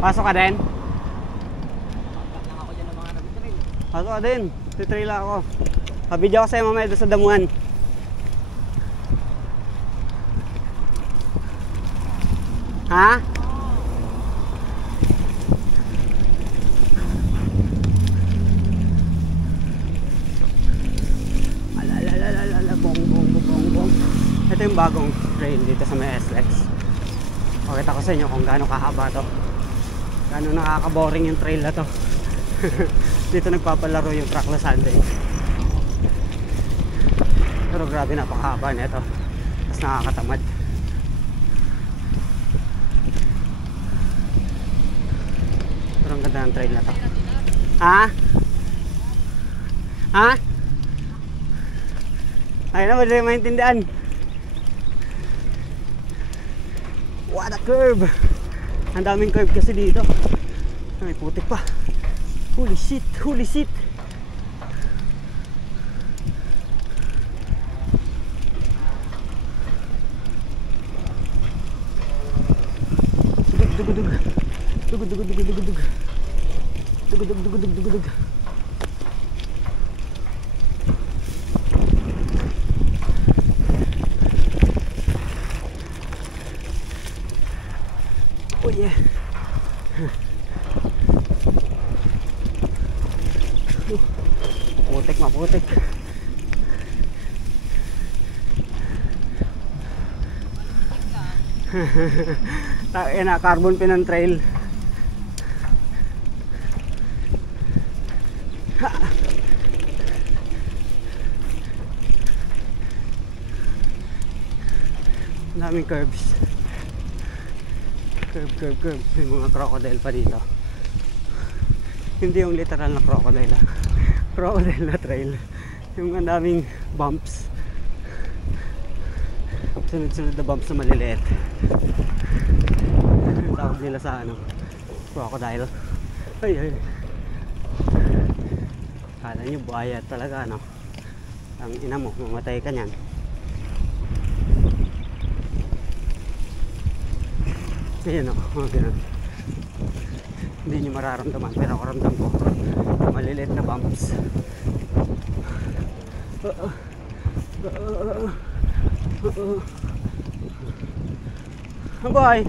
Pasok ka din? Pagkat lang ako dyan ng mga nag-trail. Pasok ka din. Titrail ako. Pabidyo ko sa'yo mamaya doon sa damuhan. Ha? Alalalala, bong. Ito yung bagong trail dito sa may SLEX. Pakita ko sa inyo kung gaano kahaba to. Gaano nakaka-boring yung trail na to. Dito nagpapalaro yung trackless Sunday. Pero grabe, napakahaba nito. Tapos nakakatamad. Pero ang ganda ng trail na to. Ha? Ha? Ay na, madali maintindihan. What a curve! Ang daming curve kasi dito. May putik pa. Holy shit! Holy shit! Dugudug. Oh yeah. Maputik. Tayo na, carbon pinang trail. Daming curves. Curve. May mga crocodile pa dito. Hindi yung literal na crocodile, crocodile na trail. Yung ang daming bumps. Sunod-sunod na bumps na maliliit. Ang tawag nila sa crocodile. Ay. Kala nyo buhaya talaga, ang ina mo, mamatay ka nyan. Ayan mga ganun. Hindi nyo mararamdaman, pero ako ramdam ko maliliit na bumps. Boy!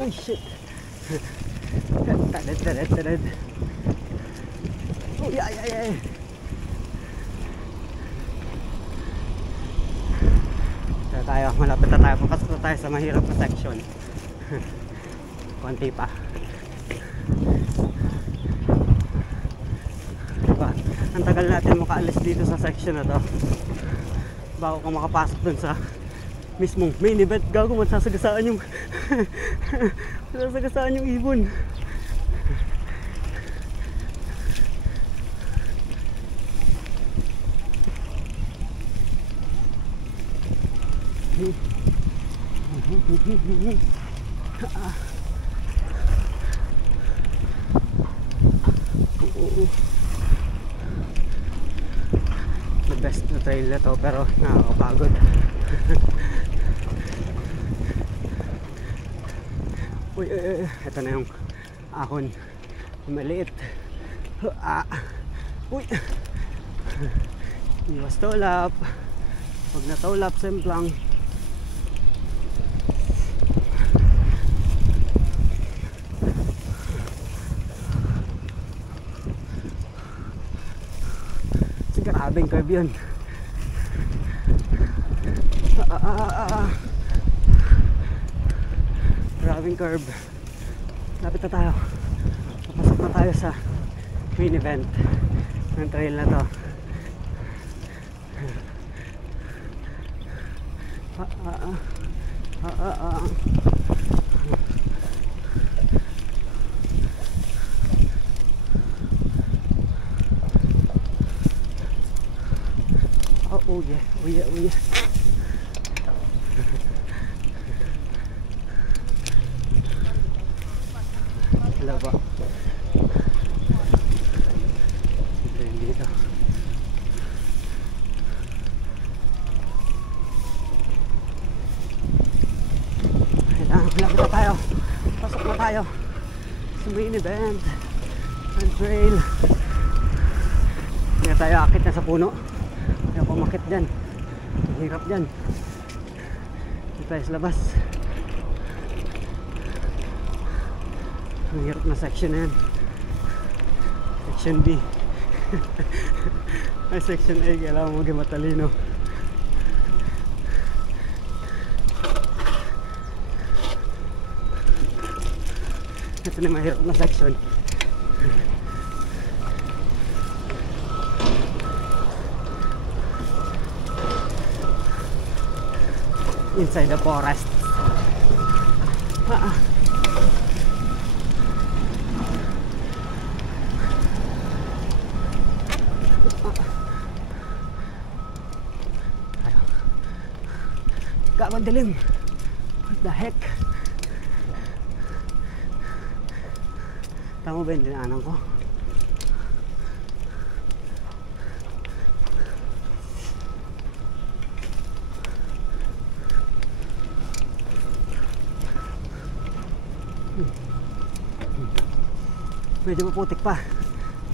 Uy shit! Tared. Ay! Tayo, malapit na tayo. Papasok na tayo sa mahirap na section. Konti pa. Diba? Ang tagal natin makaalis dito sa section na to bago ka makapasok dun sa mismong main event. Gago, magsasagasaan yung magsasagasaan yung ibon. The best na trail na to, pero nakakapagod. Ito na yung ahon, maliit. Iwas tulap. Pag natulap, semplang. Grabing curve yun. Grabing curve. Lapit na tayo. Papasok na tayo sa main event ng trail na to. Oh yeah. Laba. Dito. Malapit na tayo. Pasok na tayo sa main event and trail. Hindi tayo akit na sa puno. Kaya pumakit dyan. Hirap dyan. Hindi tayo sa labas. Ang hirap na section na yan. Section B. Ay, section A, kailangan mo maging matalino. Ito na mahirap na section. Inside the forest. Gawang dilim. What the heck? Tama ba yung dinaanan ko? Medyo maputik pa,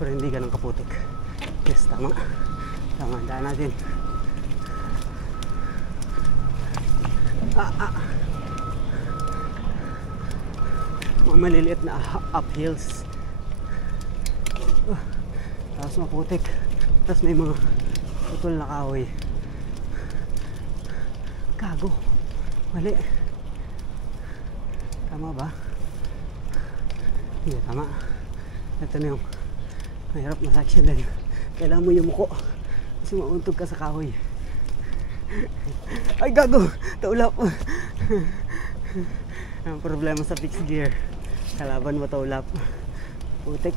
pero hindi ganun kaputik. Yes, tama. Tama, daan natin. Mga maliliit na uphills. Tapos maputik. Tapos may mga putol na kahoy. Gago. Mali. Tama ba? Hindi, tama. Ito na yung mahirap na section din. Kailangan mo yumuko kasi mauntog ka sa kahoy. Ay, gago! Taulap! Ang problema sa fixed gear, kalaban mo taulap. Putik.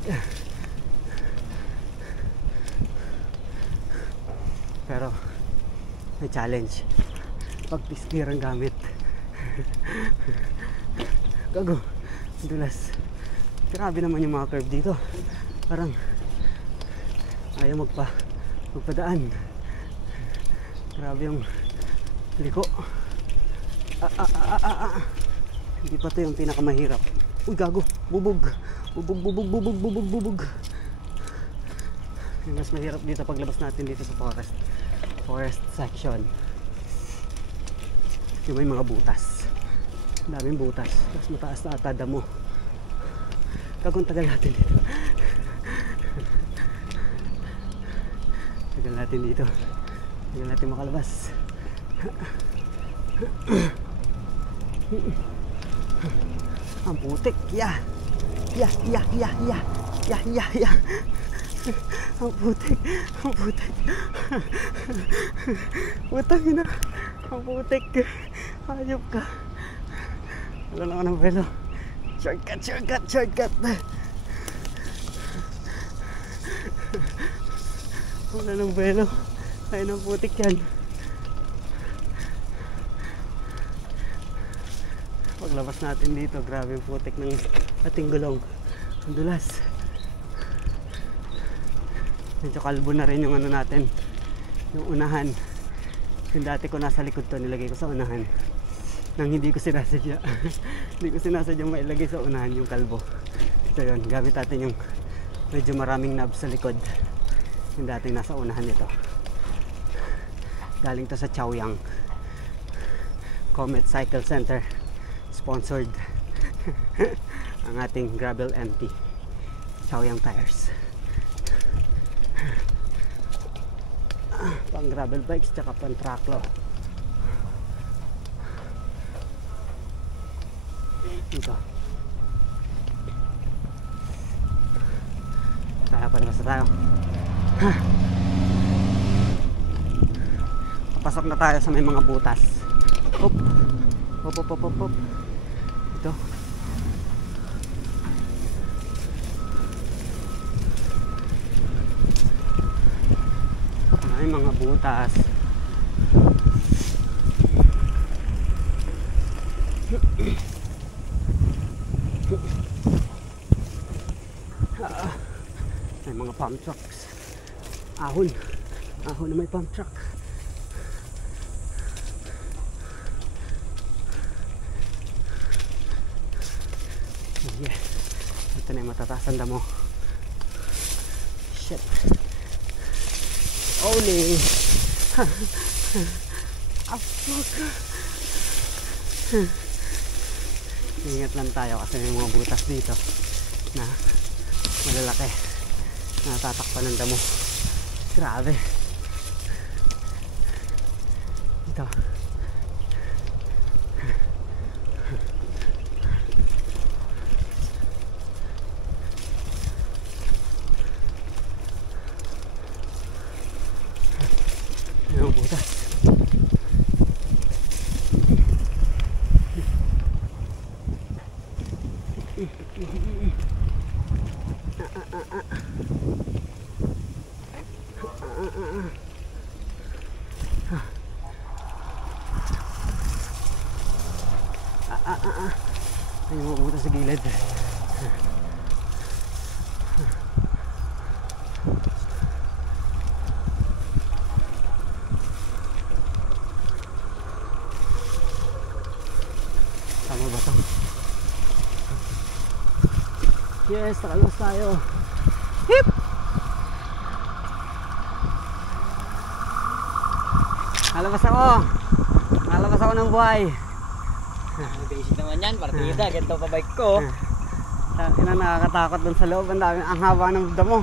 Pero may challenge pag fixed gear ang gamit. Gago! Dulas. Grabe naman yung mga curve dito. Parang ayaw magpadaan. Grabe yung liko. Hindi pa to yung pinakamahirap. Uy, gago. Bubog. Bubog. Yung mas mahirap dito paglabas natin dito sa forest section. Yung may mga butas. Daming butas. Mas mataas na ata damo. Kagong tagal natin dito. Tagal natin makalabas. Ang putik. Yeah. Ang putik. Putang ina. Ang putik. Hayop ka. Wala na ako ng velo. Shortcut. Wala ng velo. Ay, ng putik yan. Paglabas natin dito, grabe yung putik ng ating gulong. Ang dulas. Medyo kalbo na rin yung ano natin, yung unahan. Yung dati ko nasa likod to, nilagay ko sa unahan nang hindi ko sinasadya. Hindi ko sinasadya mailagay sa unahan yung kalbo. So yun, gamit natin yung medyo maraming knobs sa likod. Yung dating nasa unahan nito. Galing to sa Chaoyang Comet Cycle Center, sponsored ang ating Gravel MT Chaoyang tires. Pang gravel bikes tsaka pang tracklo. Ito palabas na tayo. Papasok na tayo sa may mga butas. Hop. Ito. May mga butas. May mga pump trucks. Ahon na may pump truck. matataas ang damo. Shit. Holy. Ah, fuck. Ingat lang tayo kasi may mga butas dito na malalaki. Natatakpan ng damo. Grabe. Ito. Yung butas. Ay, yung mga butas sa gilid. Tama ba ito? Yes, nakalabas tayo. Hip! Nalabas ako. Nalabas ako ng buhay. Basic naman yan, partida. Ganito pa bike ko. Ina, nakakatakot dun sa loob. Ang haba ng damo.